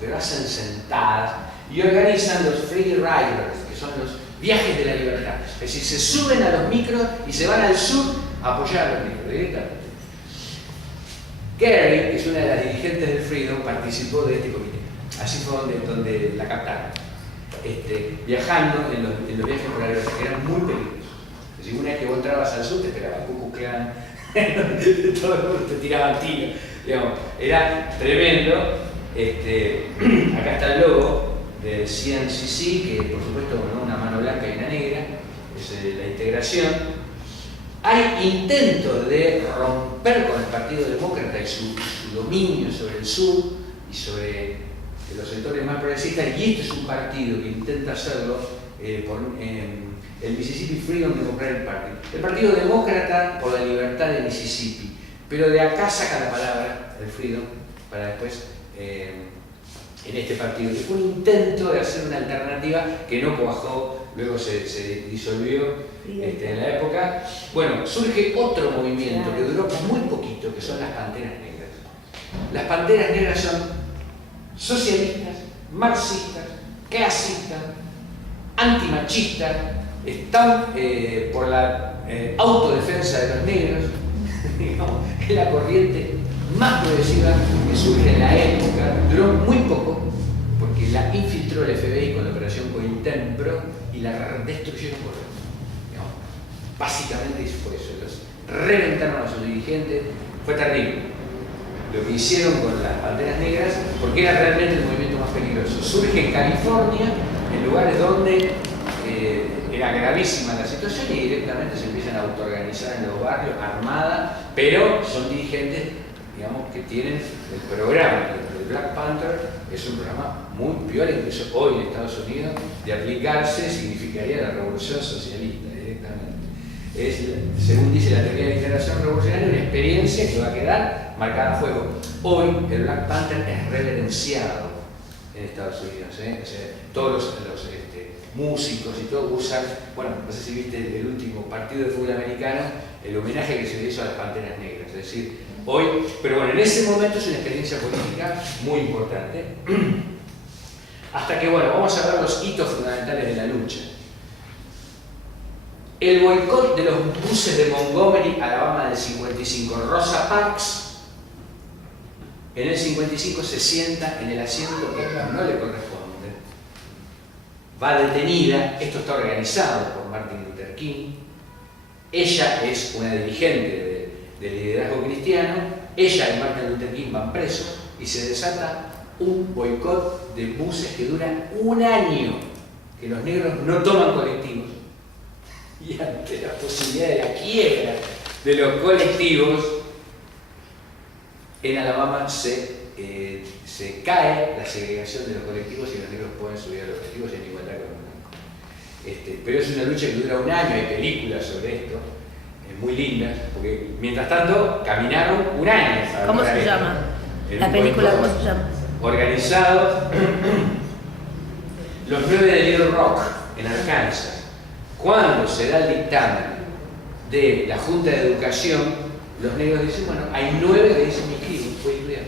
pero hacen sentadas y organizan los free riders, que son los viajes de la libertad. Es decir, se suben a los micros y se van al sur a apoyar a los micros directamente. Gary, que es una de las dirigentes del Freedom, participó de este comité. Así fue donde la captaron. Viajando en los viajes por la libertad, que eran muy peligrosos. Es decir, una vez que vos entrabas al sur, te esperaba Ku Klux Klan, todo el mundo te tiraban tiros. Digamos, era tremendo. Acá está el logo del CNCC, que por supuesto, ¿no?, una mano blanca y una negra, es la integración. Hay intentos de romper con el Partido Demócrata y su dominio sobre el sur y sobre los sectores más progresistas, y este es un partido que intenta hacerlo el Mississippi Freedom Democratic Party. El Partido Demócrata por la libertad de Mississippi, pero de acá saca la palabra, el Freedom, para después en este partido, que fue un intento de hacer una alternativa que no cuajó, luego se disolvió en la época. Bueno, surge otro movimiento que duró muy poquito, que son las Panteras Negras. Las Panteras Negras son socialistas, marxistas, clasistas, antimachistas, están por la autodefensa de los negros, digamos, es la corriente más progresiva que surge en la época. Duró muy poco, porque la infiltró el FBI con la operación Cointempro y la destruyeron por dentro. Básicamente fue eso, los reventaron a sus dirigentes, fue terrible lo que hicieron con las Panteras Negras, porque era realmente el movimiento más peligroso. Surge en California, en lugares donde era gravísima la situación, y directamente se empiezan a autoorganizar en los barrios, armada, pero son dirigentes, digamos, que tienen el programa. El Black Panther es un programa muy piola, incluso hoy en Estados Unidos, de aplicarse significaría la revolución socialista directamente. Es, según dice la teoría de la integración revolucionaria, una experiencia que va a quedar marcada a fuego. Hoy el Black Panther es reverenciado en Estados Unidos. O sea, todos los músicos y todo usan, bueno, no sé si viste el último partido de fútbol americano, el homenaje que se le hizo a las Panteras Negras. Es decir, hoy, pero bueno, en ese momento es una experiencia política muy importante. Hasta que, bueno, vamos a ver los hitos fundamentales de la lucha. El boicot de los buses de Montgomery, Alabama del 55. Rosa Parks en el 55 se sienta en el asiento que no le corresponde. Va detenida. Esto está organizado por Martin Luther King. Ella es una dirigente del liderazgo cristiano. Ella y Martin Luther King van presos y se desata un boicot de buses que dura un año, que los negros no toman colectivos. Y ante la posibilidad de la quiebra de los colectivos, en Alabama se cae la segregación de los colectivos y los negros pueden subir a los colectivos en igualdad con los blancos. Pero es una lucha que dura un año, hay películas sobre esto, muy lindas, porque mientras tanto caminaron un año. ¿Cómo se llama? La película, ¿cómo se llama? Organizado los 9 de Little Rock, en Arkansas. Cuando se da el dictamen de la Junta de Educación, los negros dicen, bueno, hay 9 que dicen mi hijo, puede estudiar.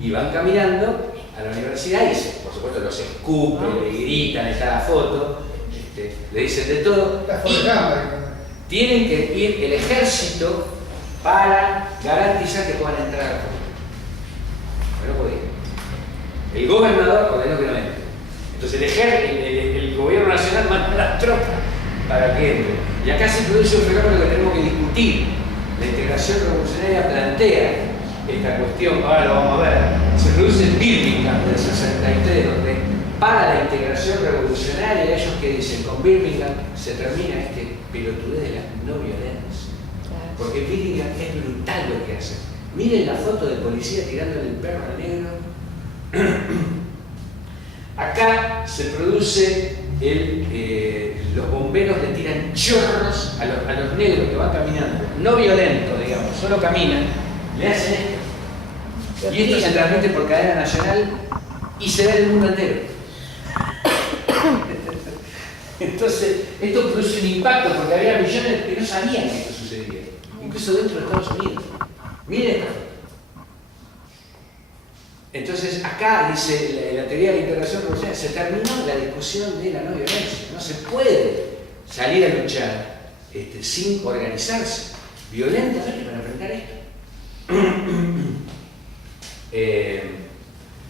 Y van caminando a la universidad y por supuesto los escupen, le gritan, está la foto, le dicen de todo. Y tienen que ir el ejército para garantizar que puedan entrar a la foto. Pero no podían. El gobernador ordenó que no entre. Entonces el gobierno nacional manda a las tropas para que entre. Y acá se produce un fenómeno que tenemos que discutir. La integración revolucionaria plantea esta cuestión, ahora lo vamos a ver. Se produce en Birmingham del 63, donde para la integración revolucionaria, ellos que dicen, con Birmingham se termina este pelotudez de la no violencia. Porque Birmingham es brutal lo que hace. Miren la foto del policía tirándole el perro al negro. Acá se produce los bomberos le tiran chorros a los negros que van caminando, no violentos, digamos, solo caminan, le hacen esto. Y esto se transmite por cadena nacional y se ve en el mundo entero. Entonces, esto produce un impacto porque había millones que no sabían que esto sucedía, incluso dentro de Estados Unidos. Miren esto. Entonces acá dice la teoría de la integración revolucionaria, se terminó la discusión de la no violencia. No se puede salir a luchar sin organizarse violentamente para enfrentar esto.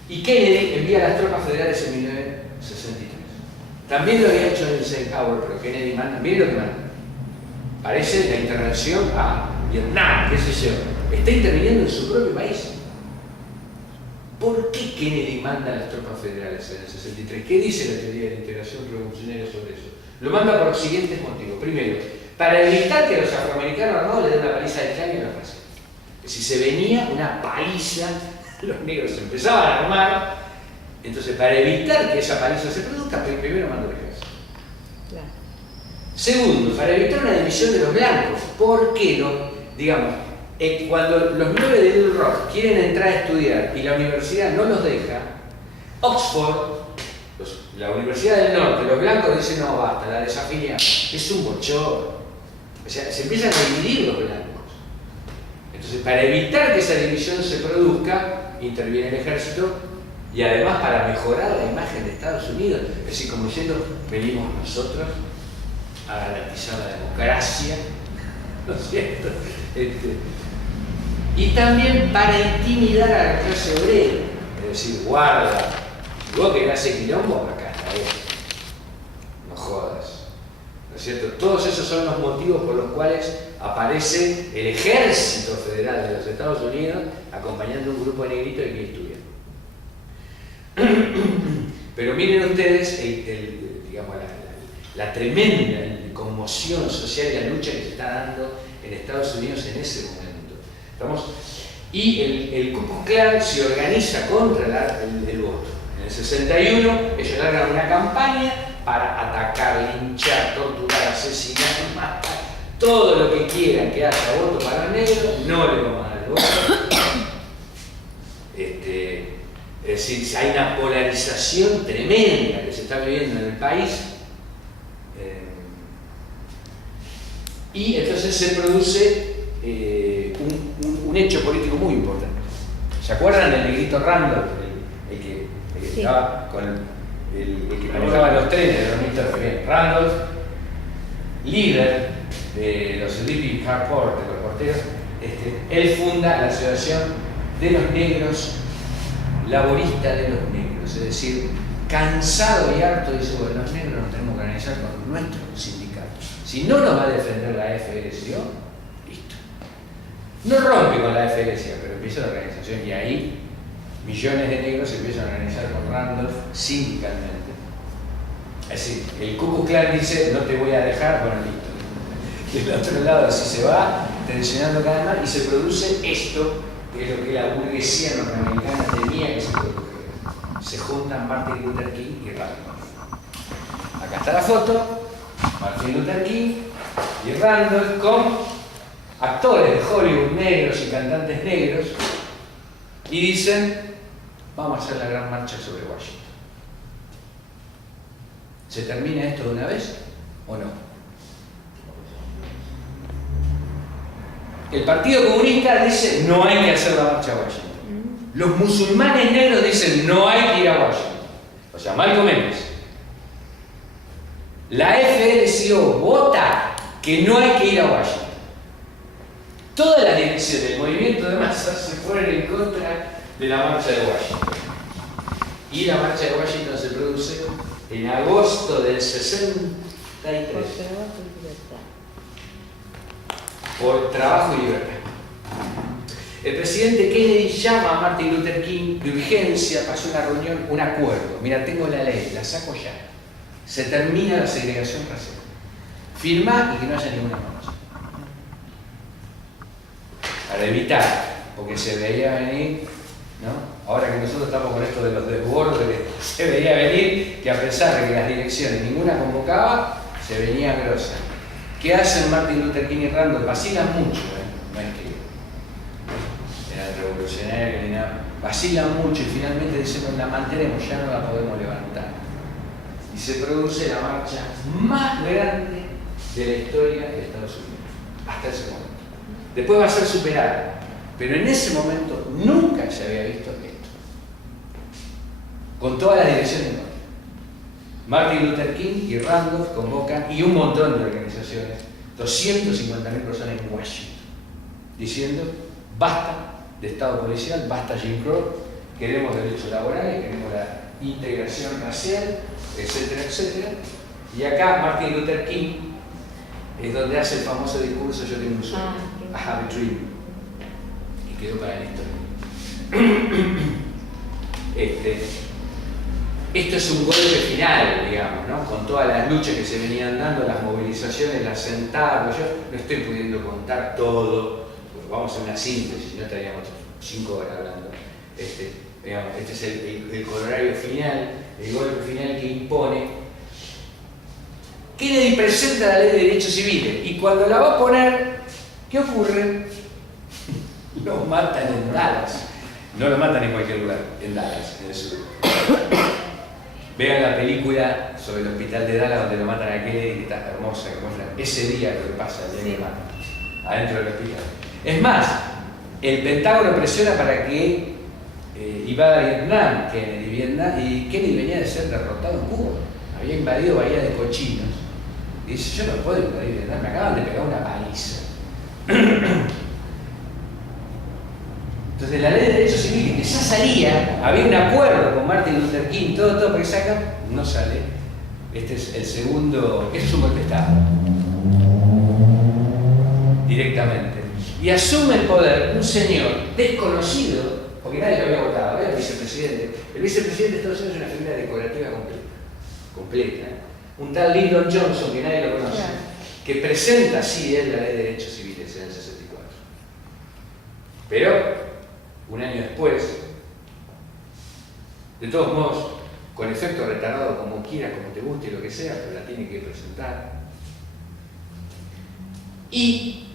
Y Kennedy envía a las tropas federales en 1963. También lo había hecho Eisenhower, pero Kennedy manda, miren lo que manda. Parece la intervención a Vietnam, qué sé yo. Está interviniendo en su propio país. ¿Por qué Kennedy manda a las tropas federales en el 63? ¿Qué dice la teoría de la integración revolucionaria sobre eso? Lo manda por los siguientes motivos. Primero, para evitar que a los afroamericanos armados le den una paliza de caño a la frase. Si se venía una paliza, los negros se empezaban a armar. Entonces, para evitar que esa paliza se produzca, primero manda el ejército. Claro. Segundo, para evitar una división de los blancos. ¿Por qué no? Digamos, cuando los 9 de Little Rock quieren entrar a estudiar y la universidad no los deja, Oxford, la Universidad del Norte, los blancos dicen, no, basta, la desafiliamos. Es un bochorno. O sea, se empiezan a dividir los blancos. Entonces, para evitar que esa división se produzca, interviene el ejército y además para mejorar la imagen de Estados Unidos. Es decir, como diciendo, venimos nosotros a garantizar la democracia, ¿no es cierto? Y también para intimidar a la clase obrera. Es decir, guarda, vos que hace quilombo, acá está bien. No jodas. ¿No es cierto? Todos esos son los motivos por los cuales aparece el ejército federal de los Estados Unidos acompañando a un grupo de negritos que estudian. Pero miren ustedes digamos, la tremenda conmoción social y la lucha que se está dando en Estados Unidos en ese momento. Y el Ku Klux Klan se organiza contra el voto. En el 61 ellos largan una campaña para atacar, linchar, torturar, asesinar, matar, todo lo que quieran que haya voto para los negros, no le vamos a dar el voto. Es decir, hay una polarización tremenda que se está viviendo en el país. Y entonces se produce un hecho político muy importante. ¿Se acuerdan del negrito Randolph? El que sí. Estaba con el que manejaba los trenes de los militares. Randolph, líder de los Sleeping Car Port, de los porteros, él funda la Asociación de los Negros, laborista de los negros. Es decir, cansado y harto, dice, bueno, los negros nos tenemos que organizar con nuestro sindicato. Si no nos va a defender la FLCO, listo. No rompe con la FLCO, pero empieza la organización y ahí millones de negros se empiezan a organizar con Randolph sindicalmente. Es decir, el Ku Klux Klan dice, no te voy a dejar, bueno, listo. Del otro lado, así se va tensionando cada vez más y se produce esto, que es lo que la burguesía norteamericana temía que se produjera. Se juntan Martin Luther King y Randolph. Acá está la foto. Martin Luther King y Randolph con actores de Hollywood negros y cantantes negros y dicen, vamos a hacer la gran marcha sobre Washington. ¿Se termina esto de una vez o no? El Partido Comunista dice, no hay que hacer la marcha a Washington. Los musulmanes negros dicen, no hay que ir a Washington. O sea, Malcolm X. La FLCO vota que no hay que ir a Washington. Todas las direcciones del movimiento de masas se fueron en contra de la marcha de Washington. Y la marcha de Washington se produce en agosto del 63. Por trabajo y libertad. El presidente Kennedy llama a Martin Luther King de urgencia para hacer una reunión, un acuerdo. Mira, tengo la ley, la saco ya. Se termina la segregación racial. Firma y que no haya ninguna marcha. Para evitar, porque se veía venir, ¿no? Ahora que nosotros estamos con esto de los desbordes, se veía venir que a pesar de que las direcciones ninguna convocaba, se venía grosa. ¿Qué hacen Martin Luther King y Randolph? Vacilan mucho, no es que eran revolucionarios ni nada. Vacilan mucho y finalmente dicen, la mantenemos, ya no la podemos levantar. Y se produce la marcha más grande de la historia de Estados Unidos, hasta ese momento. Después va a ser superada, pero en ese momento nunca se había visto esto. con todas las direcciones. Martin Luther King y Randolph convocan, y un montón de organizaciones, 250.000 personas en Washington, diciendo: basta de Estado policial, basta Jim Crow, queremos derechos laborales, queremos la integración racial, etcétera, etcétera. Y acá Martin Luther King es donde hace el famoso discurso: yo tengo un sueño, I have a dream, y quedó para la historia. Esto es un golpe final, digamos, ¿no? Con todas las luchas que se venían dando, las movilizaciones, las sentadas. Yo no estoy pudiendo contar todo, porque vamos a hacer una síntesis, no estaríamos 5 horas hablando. Digamos, este es el corolario final, el golpe final que impone. Kennedy presenta la ley de derechos civiles, y cuando la va a poner, ¿qué ocurre? Lo matan en Dallas. No lo matan en cualquier lugar, en Dallas, en el sur. Vean la película sobre el hospital de Dallas donde lo matan a Kennedy, que está hermosa, que muestra ese día lo que pasa, el día que matan, adentro del hospital. Es más, el Pentágono presiona para que invada Vietnam, y Kennedy venía de ser derrotado en Cuba, había invadido Bahía de Cochinos, y dice: yo no puedo invadir Vietnam, me acaban de pegar una paliza. Entonces la ley de derechos civiles, que ya salía, había un acuerdo con Martin Luther King, todo para que saca, no sale. Este es el segundo, este es un golpe de Estado. Directamente. Y asume el poder un señor desconocido, porque nadie lo había votado, era el vicepresidente. El vicepresidente de Estados Unidos es una figura decorativa completa. Un tal Lyndon Johnson, que nadie lo conoce, que presenta así él la ley de derechos civiles en el 64. Pero un año después, de todos modos, con efecto retardado, como quieras, como te guste, lo que sea, pero la tiene que presentar. Y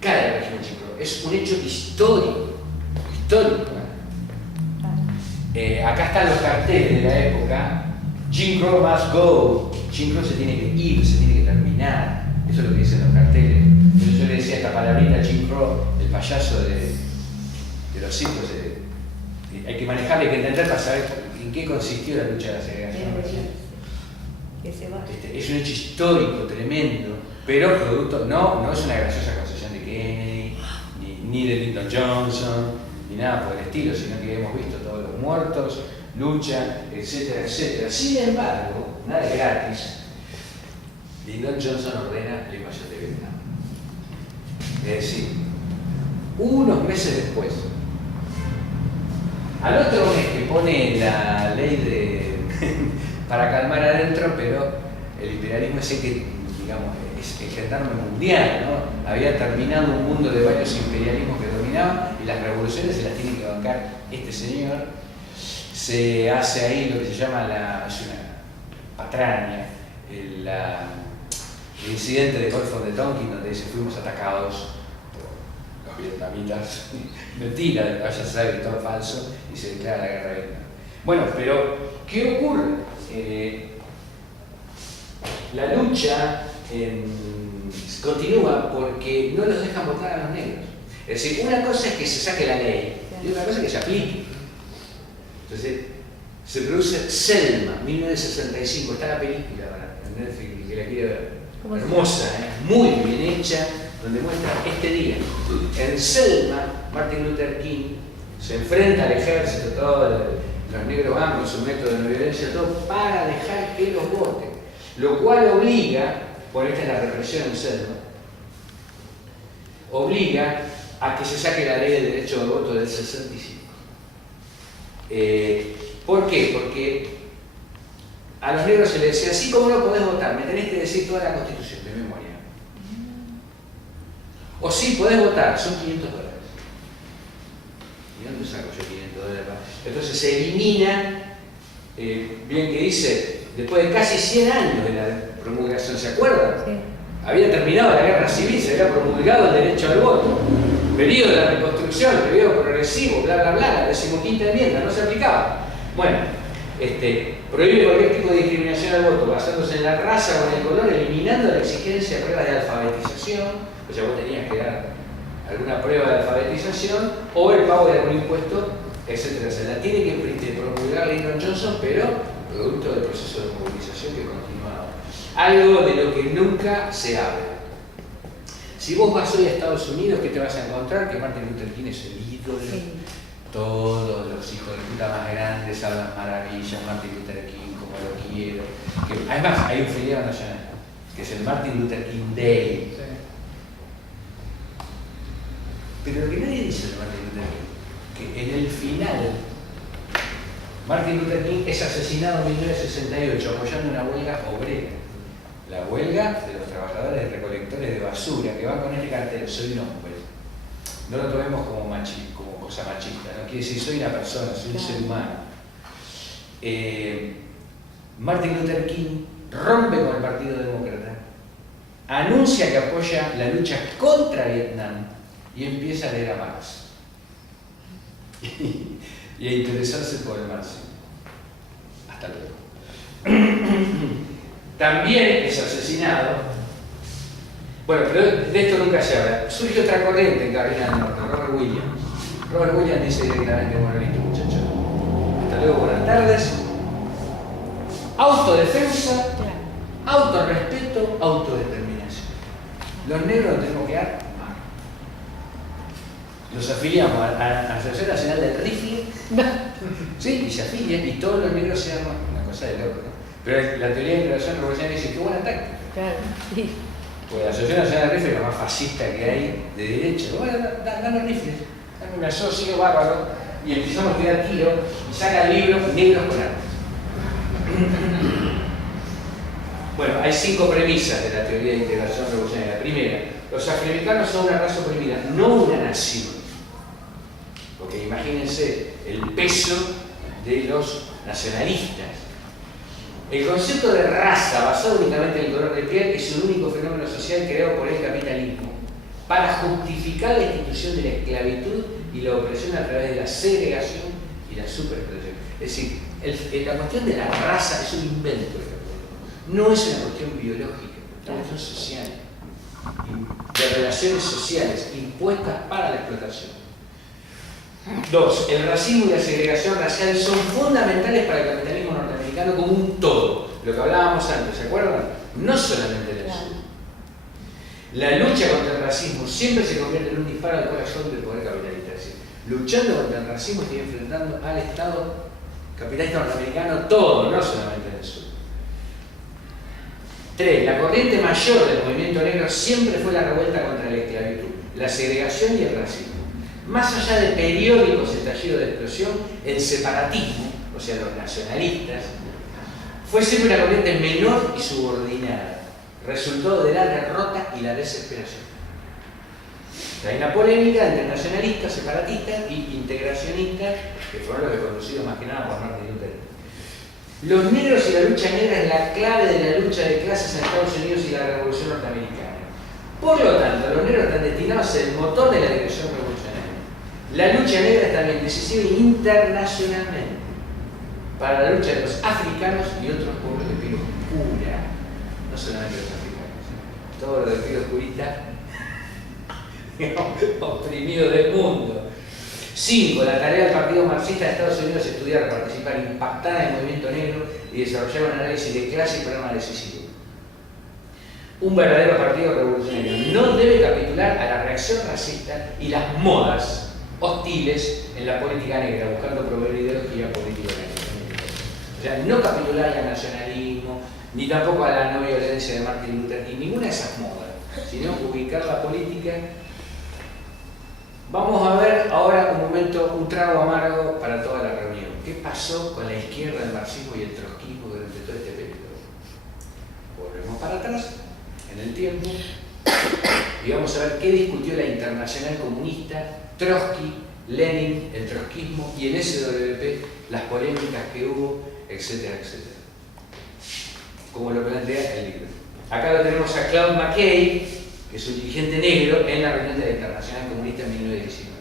cae el régimen Jim Crow. Es un hecho histórico. Acá están los carteles de la época. Jim Crow must go. Jim Crow se tiene que ir, se tiene que terminar. Eso es lo que dicen los carteles. Entonces yo le decía esta palabrita a Jim Crow, el payaso de los circos. Hay que manejarla, hay que entender para saber en qué consistió la lucha de la segregación. Es un hecho histórico, tremendo, pero producto, no es una graciosa concesión de Kennedy, ni de Lyndon Johnson, ni nada por el estilo, sino que hemos visto todos los muertos, lucha, etcétera, etcétera. Sin embargo, nada es gratis. Lyndon Johnson ordena la invasión de Vietnam. Es decir, unos meses después, al otro mes que pone la ley de para calmar adentro, pero el imperialismo ese que, digamos, es el gendarme mundial, ¿no? Había terminado un mundo de varios imperialismos que dominaban, y las revoluciones se las tiene que bancar este señor. Se hace ahí lo que se llama es una patraña, el incidente de Gulf of the Tonkin, donde dice: fuimos atacados por los vietnamitas. Mentira, vaya a saber, todo falso, y se declara la guerra de Vietnam. Bueno, pero ¿qué ocurre? La lucha continúa porque no los dejan votar a los negros. Es decir, una cosa es que se saque la ley y otra cosa es que se aplique. Entonces, se produce Selma, 1965, está la película en Netflix, que la quiere ver. Hermosa, muy bien hecha, donde muestra este día. En Selma, Martin Luther King se enfrenta al ejército, todos los negros van con su método de no violencia, todo para dejar que los voten. Lo cual obliga, por esta es la represión en Selma, obliga a que se saque la ley de derecho de voto del 65. ¿Por qué? Porque a los negros se les decía: así como no podés votar, me tenés que decir toda la Constitución de memoria. O sí, podés votar, son $500. ¿Y dónde saco yo $500? Entonces se elimina, bien que dice, después de casi 100 años de la promulgación, ¿se acuerdan? Sí. Había terminado la guerra civil, se había promulgado el derecho al voto. Periodo de la reconstrucción, periodo progresivo, bla bla bla, la 15ª enmienda, no se aplicaba. Bueno, prohíbe cualquier tipo de discriminación al voto basándose en la raza o en el color, eliminando la exigencia de pruebas de alfabetización, o sea, vos tenías que dar alguna prueba de alfabetización o el pago de algún impuesto etcétera. Se la tiene que promulgar Lyndon Johnson, pero producto del proceso de movilización que continúa. Algo de lo que nunca se habla. Si vos vas hoy a Estados Unidos, ¿qué te vas a encontrar? Que Martin Luther King es el ídolo. Sí. Todos los hijos de puta más grandes hablan maravillas, Martin Luther King, como lo quiero. Además, hay un feriado nacional, que es el Martin Luther King Day. Sí. Pero lo que nadie dice de Martin Luther King, que en el final, Martin Luther King es asesinado en 1968 apoyando una huelga obrera. La huelga de los trabajadores recolectores de basura, que van con este cartel: soy un hombre. No lo tomemos como cosa machista, no quiere decir soy una persona, soy un ser humano. Martin Luther King rompe con el Partido Demócrata, anuncia que apoya la lucha contra Vietnam y empieza a leer a Marx y a interesarse por el marxismo. Hasta luego. También es asesinado. Bueno, pero de esto nunca se habla. Surge otra corriente en Carolina del Norte, Robert Williams. Robert Williams dice directamente: bueno, listo, muchachos, hasta luego, buenas tardes. Autodefensa, autorrespeto, autodeterminación. Los negros nos tenemos que dar mal. Los afiliamos a la Asociación Nacional del Rifle, sí, y se afilian, y todos los negros se arman. Una cosa de loco, ¿no? Pero la teoría de integración revolucionaria dice: qué buena táctica. Claro, sí. Pues la Asociación Nacional del Rifle es la más fascista que hay de derecha. Bueno, dan los rifles, dame un asocio bárbaro, y empezamos a tirar tiros, y saca libros negros con armas. Bueno, hay 5 premisas de la teoría de integración revolucionaria. La primera: los afroamericanos son una raza oprimida, no una nación. Porque imagínense el peso de los nacionalistas. El concepto de raza, basado únicamente en el color de piel, es un único fenómeno social creado por el capitalismo para justificar la institución de la esclavitud y la opresión a través de la segregación y la superexplotación. Es decir, la cuestión de la raza es un invento del capitalismo. No es una cuestión biológica, es una cuestión social, de relaciones sociales impuestas para la explotación. 2. El racismo y la segregación racial son fundamentales para el capitalismo norteamericano como un todo. Lo que hablábamos antes, ¿se acuerdan? No solamente en el sur. La lucha contra el racismo siempre se convierte en un disparo al corazón del poder capitalista. Es decir, luchando contra el racismo estoy enfrentando al Estado capitalista norteamericano todo, no solamente en el sur. 3. La corriente mayor del movimiento negro siempre fue la revuelta contra la esclavitud, la segregación y el racismo. Más allá de periódicos estallidos de explosión, el separatismo, o sea, los nacionalistas, fue siempre una corriente menor y subordinada, resultado de la derrota y la desesperación. O sea, hay una polémica entre nacionalistas, separatistas y integracionistas, que fueron los que conducidos más que nada por Martin Luther King. Los negros y la lucha negra es la clave de la lucha de clases en Estados Unidos y la revolución norteamericana. Por lo tanto, los negros están destinados a ser el motor de la dirección revolucionaria. La lucha negra es también decisiva internacionalmente para la lucha de los africanos y otros pueblos de piel oscura, no solamente los africanos, todos los de piel oscurita oprimidos del mundo. 5. La tarea del Partido Marxista de Estados Unidos es estudiar, participar, impactar en el movimiento negro y desarrollar un análisis de clase y programa decisivo. Un verdadero partido revolucionario no debe capitular a la reacción racista y las modas hostiles en la política negra, buscando proveer ideología política negra. O sea, no capitular al nacionalismo, ni tampoco a la no violencia de Martin Luther King, ninguna de esas modas, sino ubicar la política. Vamos a ver ahora un trago amargo para toda la reunión. ¿Qué pasó con la izquierda, el marxismo y el trotskismo durante todo este periodo? Volvemos para atrás en el tiempo y vamos a ver qué discutió la Internacional Comunista, Trotsky, Lenin, el trotskismo y el SWP, las polémicas que hubo, etcétera, etcétera. Como lo plantea el libro. Acá lo tenemos a Claude McKay, que es un dirigente negro en la reunión de la Internacional Comunista en 1919.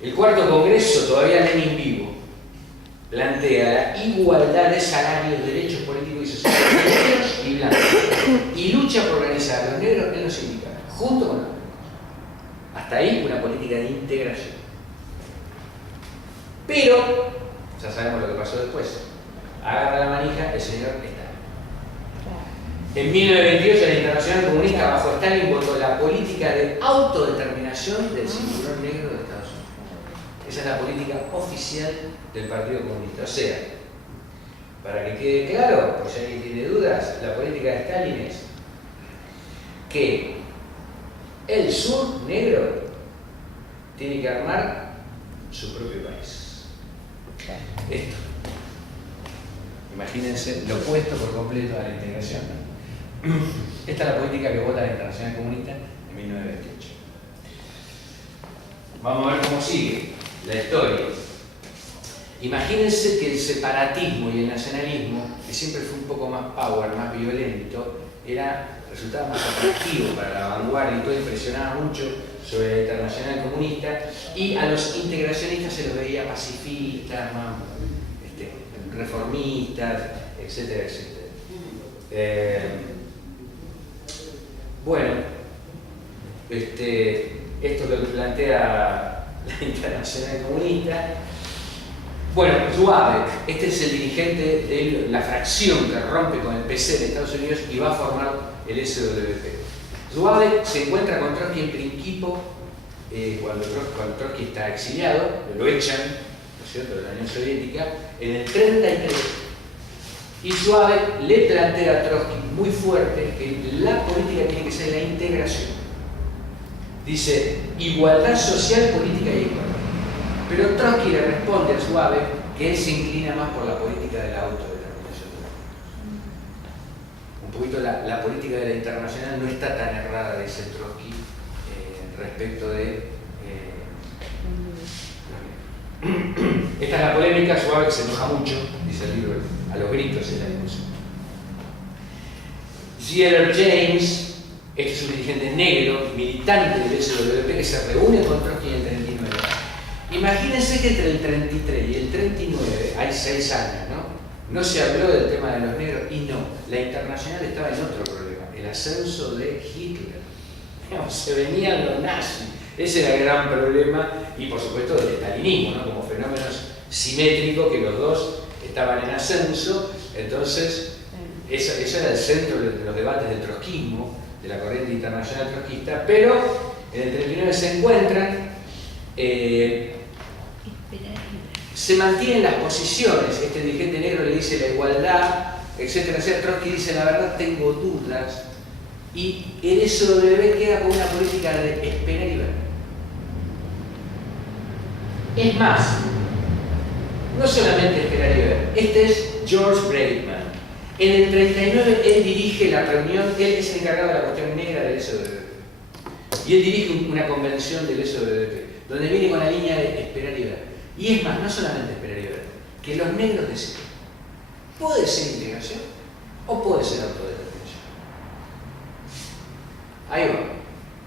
El cuarto congreso, todavía Lenin vivo, plantea la igualdad de salarios, derechos políticos y sociales de negros y blancos y lucha por organizar a los negros en los sindicatos, junto con los blancos. Hasta ahí una política de integración. Pero, ya sabemos lo que pasó después. Agarra la manija el señor Stalin. En 1928 la Internacional Comunista bajo Stalin votó la política de autodeterminación del cinturón negro de Estados Unidos. Esa es la política oficial del Partido Comunista. O sea, para que quede claro, por si alguien tiene dudas, la política de Stalin es que el sur negro tiene que armar su propio país. Esto. Imagínense lo opuesto por completo a la integración, ¿no? Esta es la política que vota la Internacional Comunista en 1928. Vamos a ver cómo sigue la historia. Imagínense que el separatismo y el nacionalismo, que siempre fue un poco más power, más violento, resultaba más atractivo para la vanguardia y todo, impresionaba mucho sobre la Internacional Comunista, y a los integracionistas se los veía pacifistas, más reformistas, etcétera, etcétera. Bueno, esto es lo que plantea la Internacional Comunista. Bueno, Zhuavek, este es el dirigente de la fracción que rompe con el PC de Estados Unidos y va a formar el SWP. Zhuavek se encuentra con Trotsky en Prinkipo cuando Trotsky está exiliado, lo echan, ¿no es cierto?, de la Unión Soviética, en el 33. Y Zhuavek le plantea a Trotsky muy fuerte que la política tiene que ser la integración. Dice, igualdad social, política y económica. Pero Trotsky le responde a Zhuavek que él se inclina más por la política de la autodeterminación. Un poquito la política de la internacional no está tan errada, dice Trotsky, respecto de... Esta es la polémica. Zhuavek se enoja mucho, dice el libro, a los gritos en la discusión. G.L.R. James, este es un dirigente negro, militante del SWP, que se reúne con Trotsky en el 39. Imagínense que entre el 33 y el 39 hay 6 años, ¿no? No se habló del tema de los negros y no, la internacional estaba en otro problema, el ascenso de Hitler. Digamos, se venían los nazis, ese era el gran problema, y por supuesto del estalinismo, ¿no? Como fenómenos simétricos que los dos estaban en ascenso. Entonces eso era el centro de los debates del trotskismo, de la corriente internacional trotskista, pero en el 39 se encuentran, se mantienen las posiciones. Este dirigente negro le dice la igualdad, etcétera, etcétera. Trotsky dice, la verdad tengo dudas, y el SWP queda con una política de esperar y ver. Es más, no solamente esperar y ver, este es George Breitman. En el 39 él dirige la reunión, él es el encargado de la cuestión negra del SWP. Y él dirige una convención del SWP, donde viene con la línea de esperar y ver. Y es más, no solamente esperar y ver, que los negros deciden. Puede ser integración o puede ser autodeterminación. Ahí va.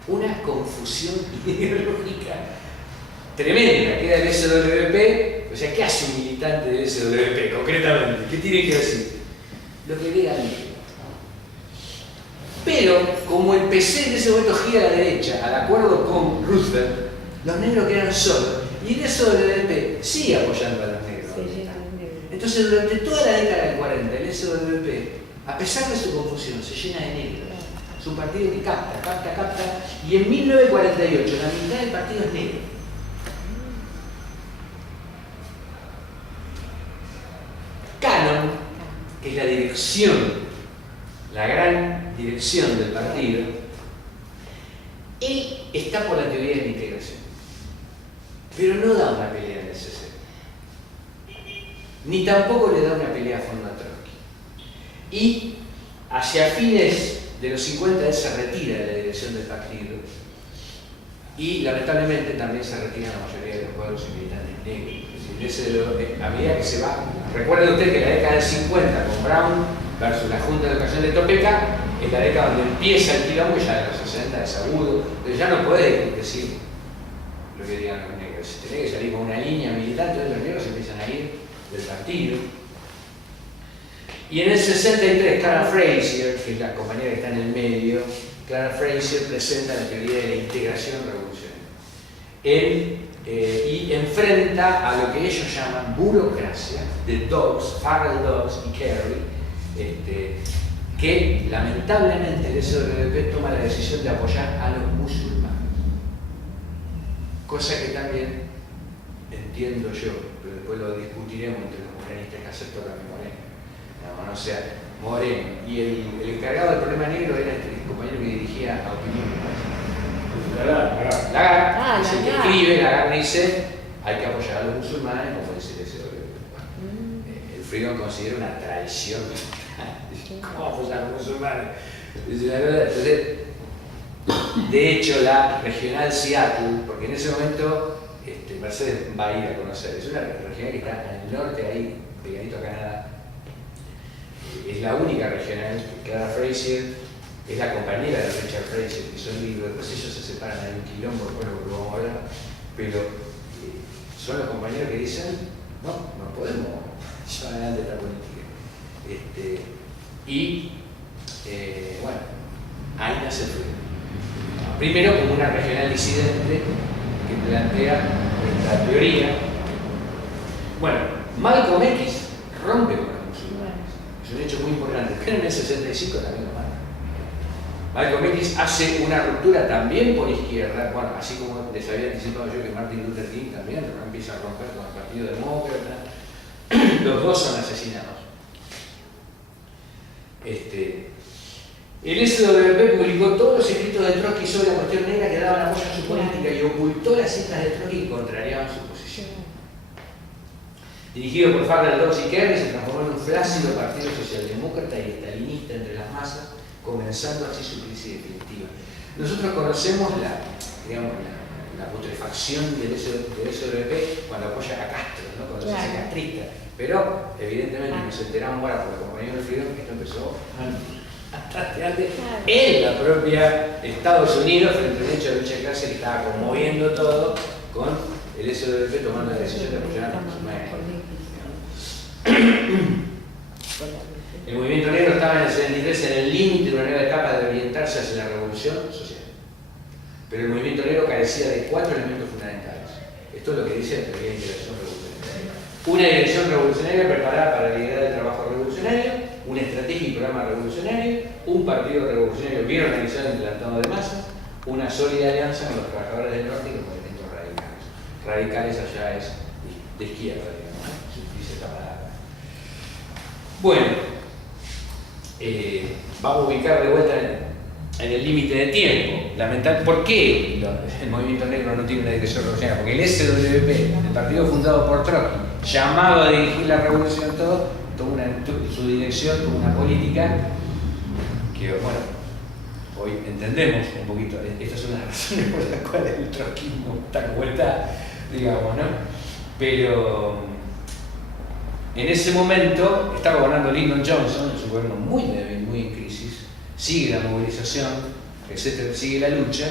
Una confusión ideológica tremenda. Queda el SWP, o sea, ¿qué hace un militante del SWP concretamente? ¿Qué tiene que decir? Lo que diga el negro. Pero, como el PC en ese momento gira a la derecha, al acuerdo con Roosevelt, los negros quedan solos. Y el SWP sigue apoyando a los negros. Entonces, durante toda la década del 40, el SWP, a pesar de su confusión, se llena de negros. Es un partido que capta, y en 1948 la mitad del partido es negro. Cannon, que es la dirección, la gran dirección del partido, él está por la teoría de la integración, pero no da una pelea en el CC, ni tampoco le da una pelea a fondo a Trotsky. Y hacia fines de los 50 él se retira de la dirección del partido, y lamentablemente también se retiran la mayoría de los cuadros y militantes negros. A medida que se va, recuerden ustedes que la década del 50 con Brown versus la Junta de Educación de Topeka es la década donde empieza el quilombo, ya de los 60 es agudo, entonces ya no puede decir lo que digan los negros. Tiene que salir con una línea militante, entonces los negros empiezan a ir del partido. Y en el 63 Clara Frazier, que es la compañera que está en el medio, Clara Frazier presenta la teoría de la integración revolucionaria. y enfrenta a lo que ellos llaman burocracia de Dobbs, Farrell Dobbs y Kerry, que lamentablemente el SWP toma la decisión de apoyar a los musulmanes. Cosa que también entiendo yo, pero después lo discutiremos entre los morenistas que aceptó también Moreno. No, o sea, Moreno. Y el encargado del problema negro era este compañero que dirigía a Opinión. Lagarde, es el que escribe. Lagarde dice: hay que apoyar a los musulmanes, como dice el SWP. El Freedom considera una traición. ¿Cómo apoyar a los musulmanes? Entonces, de hecho, la regional Seattle, porque en ese momento Mercedes va a ir a conocer, es una regional que está al norte, ahí, pegadito a Canadá. Es la única regional. Clara Frazier es la compañera de Richard Frazier, que son libros, después ellos se separan, hay un quilombo, bueno, lo vamos a hablar, pero son los compañeros que dicen: no podemos llevar adelante esta política. Bueno, ahí nace el Freedom. Primero como una regional disidente que plantea esta teoría. Bueno, Malcolm X rompe con los musulmanes. Es un hecho muy importante, pero en el 65 también lo mata. Malcolm X hace una ruptura también por izquierda, bueno, así como les había anticipado yo que Martin Luther King también empieza a romper con el Partido Demócrata. Los dos son asesinados. El SWP publicó todos los escritos de Trotsky sobre la cuestión negra que daban apoyo a su política y ocultó las citas de Trotsky que contrariaban su posición. Dirigido por Farrell Dobbs y Kerry, se transformó en un flácido partido socialdemócrata y estalinista entre las masas, comenzando así su crisis definitiva. Nosotros conocemos la putrefacción del SWP cuando apoya a Castro, ¿no? Cuando se hace castrista. Pero, evidentemente, nos enteramos ahora por los compañeros del Freedom que esto empezó bastante antes en la propia Estados Unidos, frente al hecho de lucha de clase que estaba conmoviendo todo, con el SWP tomando la decisión de apoyar a los musulmanes. El movimiento negro estaba en el 73 en el límite de una nueva etapa de orientarse hacia la revolución social. Pero el movimiento negro carecía de 4 elementos fundamentales. Esto es lo que dice la teoría de integración revolucionaria. Una dirección revolucionaria preparada para liderar el trabajo revolucionario, una estrategia y programa revolucionario, un partido revolucionario bien organizado y implantado de masas, una sólida alianza con los trabajadores del norte y los movimientos radicales. Radicales allá es de izquierda, digamos, ¿no? Se utiliza esta palabra. Bueno, vamos a ubicar de vuelta en el límite de tiempo. ¿Por qué el movimiento negro no tiene una dirección revolucionaria? Porque el SWP, el partido fundado por Trotsky, llamado a dirigir la revolución, todo, su dirección como una política que, bueno, hoy entendemos un poquito. Estas son las razones por las cuales el trotskismo está como está, digamos, ¿no? Pero en ese momento está gobernando Lyndon Johnson, es un gobierno muy débil, muy en crisis, sigue la movilización, etcétera, sigue la lucha,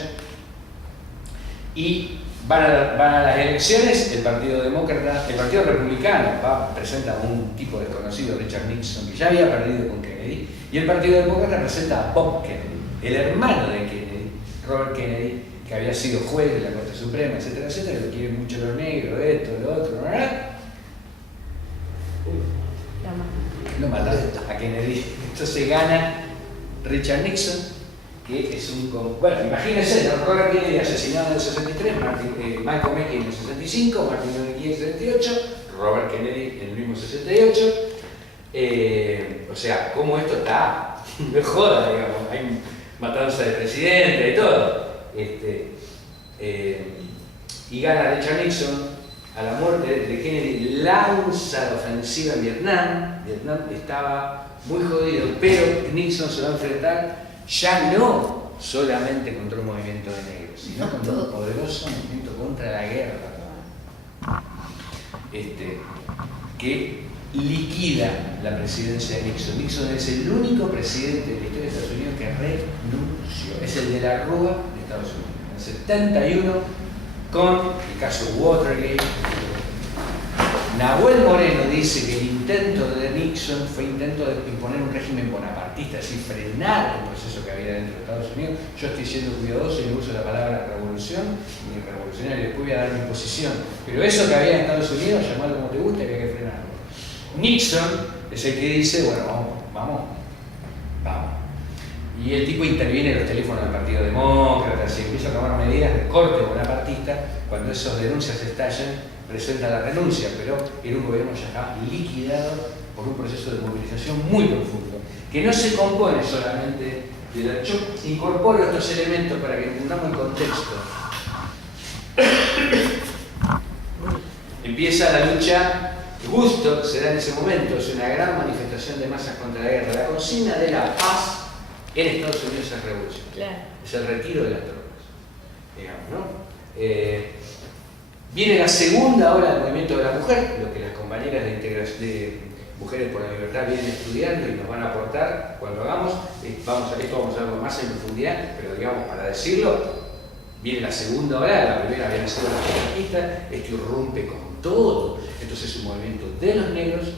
y van a las elecciones. El Partido Demócrata, el Partido Republicano presenta a un tipo desconocido, Richard Nixon, que ya había perdido con Kennedy, y el Partido Demócrata presenta a Bob Kennedy, el hermano de Kennedy, Robert Kennedy, que había sido juez de la Corte Suprema, etcétera, etcétera, lo quieren mucho los negros, esto, lo otro, ¿verdad? Lo mataron a Kennedy. Entonces gana Richard Nixon, que es un... Bueno, imagínense, ¿no? Robert Kennedy asesinado en el 63, Malcolm X en el 65, Martin Luther King en el 68, Robert Kennedy en el mismo 68. O sea, ¿cómo esto está? No joda, digamos. Hay matanza de presidente y todo. Y gana Richard Nixon. A la muerte de Kennedy lanza la ofensiva en Vietnam. Vietnam estaba muy jodido, pero Nixon se va a enfrentar ya no solamente contra un movimiento de negros, sino contra un poderoso movimiento contra la guerra, que liquida la presidencia de Nixon. Nixon es el único presidente de la historia de Estados Unidos que renunció. Es el de la Rúa de Estados Unidos. En el 71, con el caso Watergate, Nahuel Moreno dice que el intento de Nixon fue intento de imponer un régimen bonapartista, es decir, frenar el proceso que había dentro de Estados Unidos. Yo estoy siendo cuidadoso y no uso la palabra revolución ni revolucionario, después voy a dar mi posición. Pero eso que había en Estados Unidos, llamarlo como te gusta, había que frenarlo. Nixon es el que dice, bueno, vamos. Y el tipo interviene en los teléfonos del Partido Demócrata, y empieza a tomar medidas de corte bonapartista. Cuando esas denuncias estallan, presenta la renuncia, pero era un gobierno ya estaba liquidado por un proceso de movilización muy profundo, que no se compone solamente de la... Yo incorporo estos elementos para que entendamos el contexto. Empieza la lucha, Woodstock se da en ese momento, es una gran manifestación de masas contra la guerra. La consigna de la paz en Estados Unidos es revolución, Claro. es el retiro de las tropas, digamos, ¿no? Viene la segunda ola del movimiento de la mujer, lo que las compañeras de Mujeres por la Libertad vienen estudiando y nos van a aportar cuando hagamos. Esto vamos a verlo más en profundidad, pero digamos, para decirlo, viene la segunda ola, la primera había sido la anarquista, esto irrumpe con todo. Entonces es un movimiento de los negros,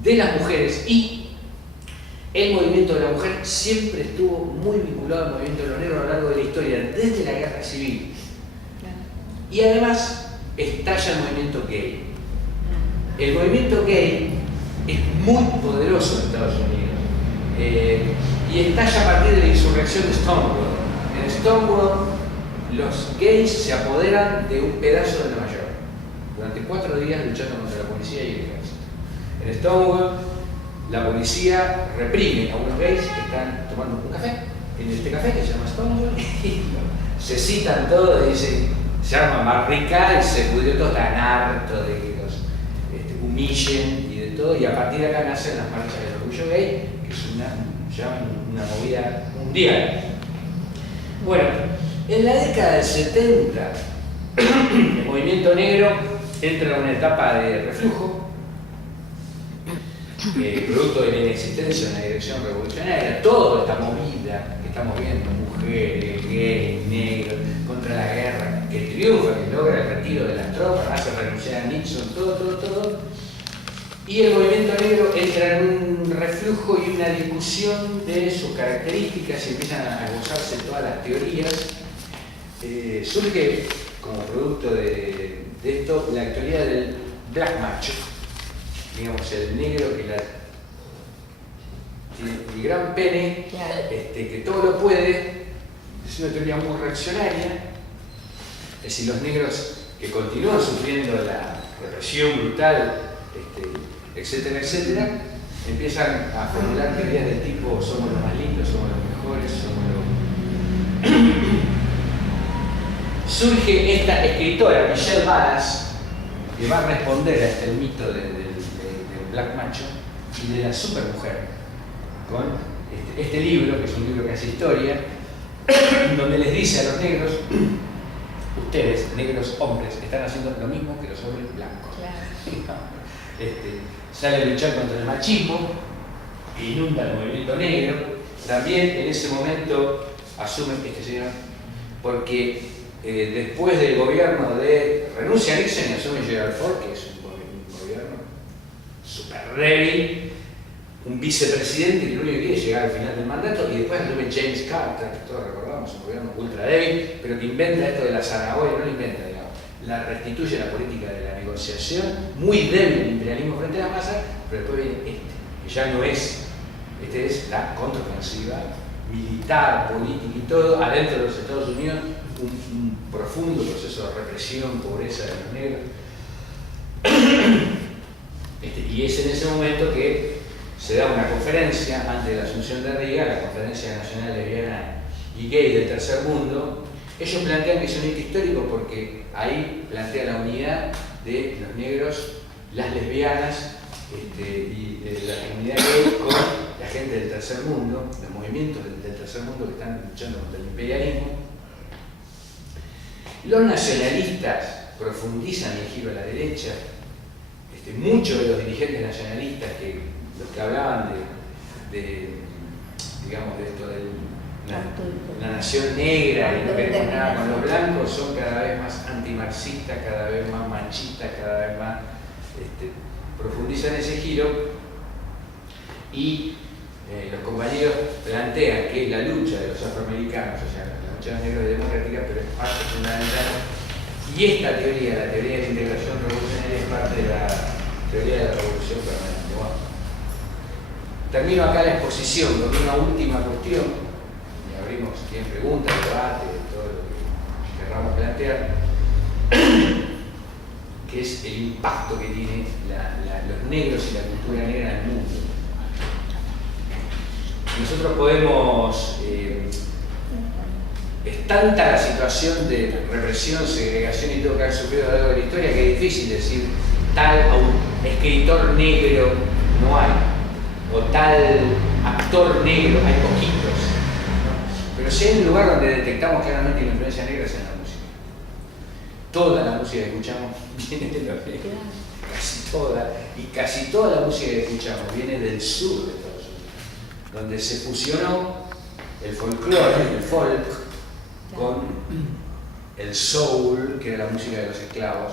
de las mujeres, y el movimiento de la mujer siempre estuvo muy vinculado al movimiento de los negros a lo largo de la historia, desde la guerra civil. Y además estalla el movimiento gay. El movimiento gay es muy poderoso en Estados Unidos y estalla a partir de la insurrección de Stonewall. En Stonewall los gays se apoderan de un pedazo de Nueva York durante 4 días luchando contra la policía y el ejército. En Stonewall la policía reprime a unos gays que están tomando un café en este café que se llama Stonewall y se citan todos y dicen, se arma marrica y se pudrió todo, tan harto de que los humillen y de todo, y a partir de acá nacen las marchas del orgullo gay, que es una movida mundial. Bueno, en la década del 70 el movimiento negro entra en una etapa de reflujo, producto de la inexistencia de una dirección revolucionaria. Toda esta movida que estamos viendo, mujeres, gays, negros, contra la guerra, que triunfa, que logra el retiro de las tropas, hace renunciar a Nixon, todo. Y el movimiento negro entra en un reflujo y una discusión de sus características y empiezan a gozarse todas las teorías. Surge como producto de esto la teoría del black macho, digamos, el negro que tiene el gran pene, que todo lo puede. Es una teoría muy reaccionaria. Es decir, los negros que continúan sufriendo la represión brutal, etcétera, empiezan a formular teorías del tipo somos los más lindos, somos los mejores, Surge esta escritora, Michelle Balas, que va a responder a este mito del black macho y de la supermujer, con este libro, que es un libro que hace historia, donde les dice a los negros, ustedes, negros hombres, están haciendo lo mismo que los hombres blancos. Claro. Sale a luchar contra el machismo, que inunda el movimiento negro. También en ese momento asume este señor, porque después del gobierno de renuncia a Nixon y asume Gerald Ford, que es un gobierno súper débil, un vicepresidente que lo único que quiere es llegar al final del mandato, y después asume James Carter, que todos recordamos, un gobierno ultra débil, pero que inventa esto de la zanahoria, no lo inventa, digamos, la restituye la política de la negociación, muy débil el imperialismo frente a la masa, pero después viene que ya no es, es la contraofensiva militar, política y todo, adentro de los Estados Unidos, un profundo proceso de represión, pobreza de los negros. Y es en ese momento que se da una conferencia antes de la asunción de Reagan, la Conferencia Nacional Lesbiana y Gay del Tercer Mundo. Ellos plantean que es un hito histórico porque ahí plantea la unidad de los negros, las lesbianas y la comunidad gay con la gente del Tercer Mundo, los movimientos del Tercer Mundo que están luchando contra el imperialismo. Los nacionalistas profundizan el giro a la derecha. Muchos de los dirigentes nacionalistas, los que hablaban digamos, de esto de la nación negra y no queremos nada con los blancos, son cada vez más antimarxistas, cada vez más machistas, cada vez más profundizan ese giro y los compañeros plantean que la lucha de los afroamericanos, o sea, la lucha de los negros es democrática, pero es parte fundamental. Y esta teoría, la teoría de la integración revolucionaria, es parte de la teoría de la revolución permanente. Bueno, termino acá la exposición con una última cuestión, y abrimos si tienen preguntas, debate, todo lo que querramos plantear, que es el impacto que tienen los negros y la cultura negra en el mundo. Nosotros podemos, es tanta la situación de represión, segregación y todo que han sufrido a lo largo de la historia que es difícil decir tal escritor negro no hay, o tal actor negro, hay poquitos, ¿no? Pero si hay un lugar donde detectamos claramente la influencia negra es en la música. Toda la música que escuchamos viene de los negros, casi toda la música que escuchamos viene del sur de Estados Unidos, donde se fusionó el folclore, el folk, con el soul, que era la música de los esclavos,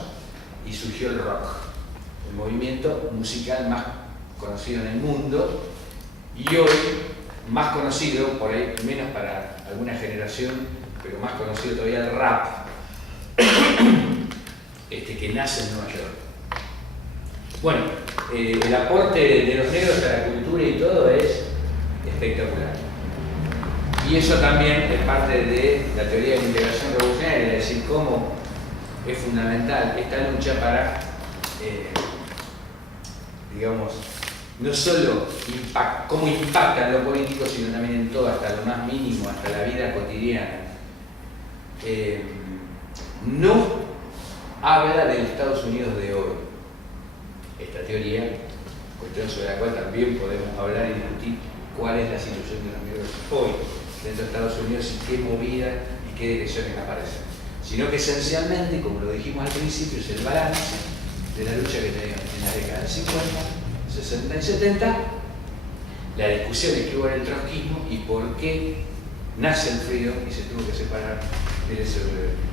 y surgió el rock, el movimiento musical más conocido en el mundo, y hoy más conocido, por ahí menos para alguna generación, pero más conocido todavía el rap, que nace en Nueva York. Bueno, el aporte de los negros a la cultura y todo es espectacular. Y eso también es parte de la teoría de la integración revolucionaria, es decir, cómo es fundamental esta lucha para, digamos, no solo cómo impacta en lo político, sino también en todo, hasta lo más mínimo, hasta la vida cotidiana. No habla del Estados Unidos de hoy. Esta teoría, cuestión sobre la cual también podemos hablar y discutir cuál es la situación de los negros hoy dentro de Estados Unidos y qué movida y qué direcciones aparecen. Sino que esencialmente, como lo dijimos al principio, es el balance de la lucha que teníamos en la década del 50, 60 y 70, la discusión que hubo en el trotskismo y por qué nace el freedom y se tuvo que separar del SWV.